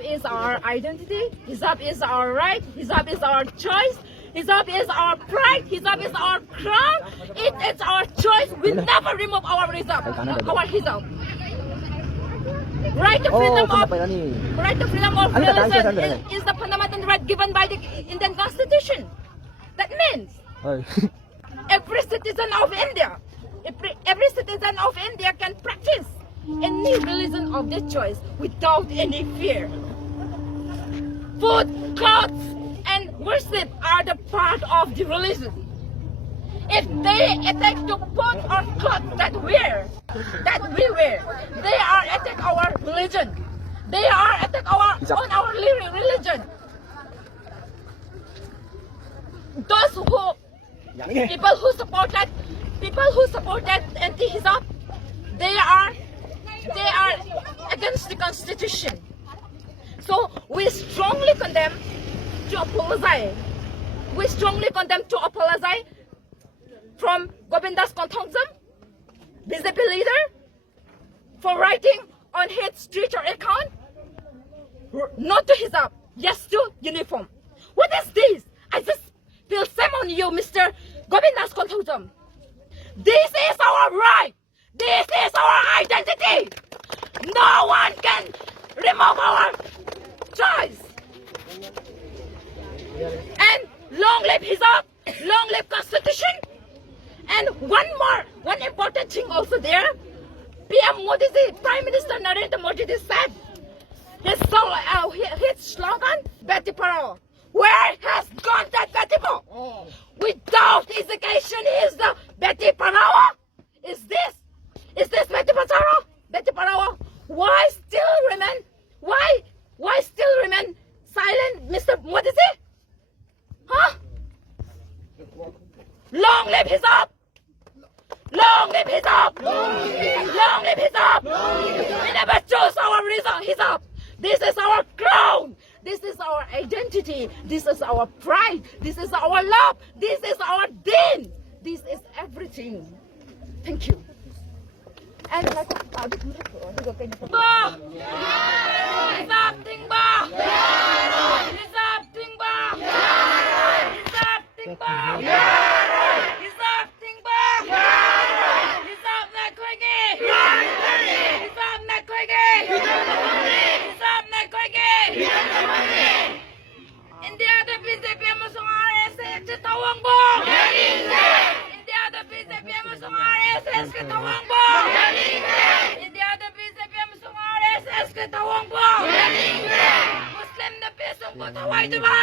hijab is our identity, hijab is our right, hijab is our choice, hijab is our pride, hijab is our crown. It is our choice. We never remove our hijab. Right to freedom of religion is the fundamental right given by the Indian Constitution. That means every citizen of India, can practice any religion of their choice without any fear. Food, clothes, and worship are the part of the religion. If they attack the food or clothes that we wear, they are attack our religion. They are attack our religion. Those people who support that anti-hijab, they are against the constitution. So we strongly condemn to apologize. We strongly condemn to apologize from Govindas Kontongzam, BJP leader, for writing on his Twitter account, "No to hijab, yes to uniform." What is this? I just feel shame on you, Mr. Govindas Kontongzam. This is our right. This is our identity. No one can remove our choice. And long live hijab, long live constitution. And one important thing also there. PM Modi, Prime Minister Narendra Modi said his slogan, Beti Padhao. Where has gone that Beti Padhao? Without education is the Beti Padhao? Is this Beti Padhao? Beti Padhao? Why still remain silent, Mr. Modi? Huh? Long live hijab! Long live hijab! Long live hijab! We never chose our hijab. This is our crown. This is our identity. This is our pride. This is our love. This is our deen. This is everything. Thank you. And hijab ting ba! Hijab ting ba! Hijab ting ba! Hijab ting ba! Hijab na khoige! Hijab na khoige! Hijab na khoige! India the BJP AMMSO RSS ke tawang bo! India the BJP AMMSO RSS ke tawang bo! India the BJP AMMSO RSS ke tawang bo! Muslim na pesong ko tawai diba?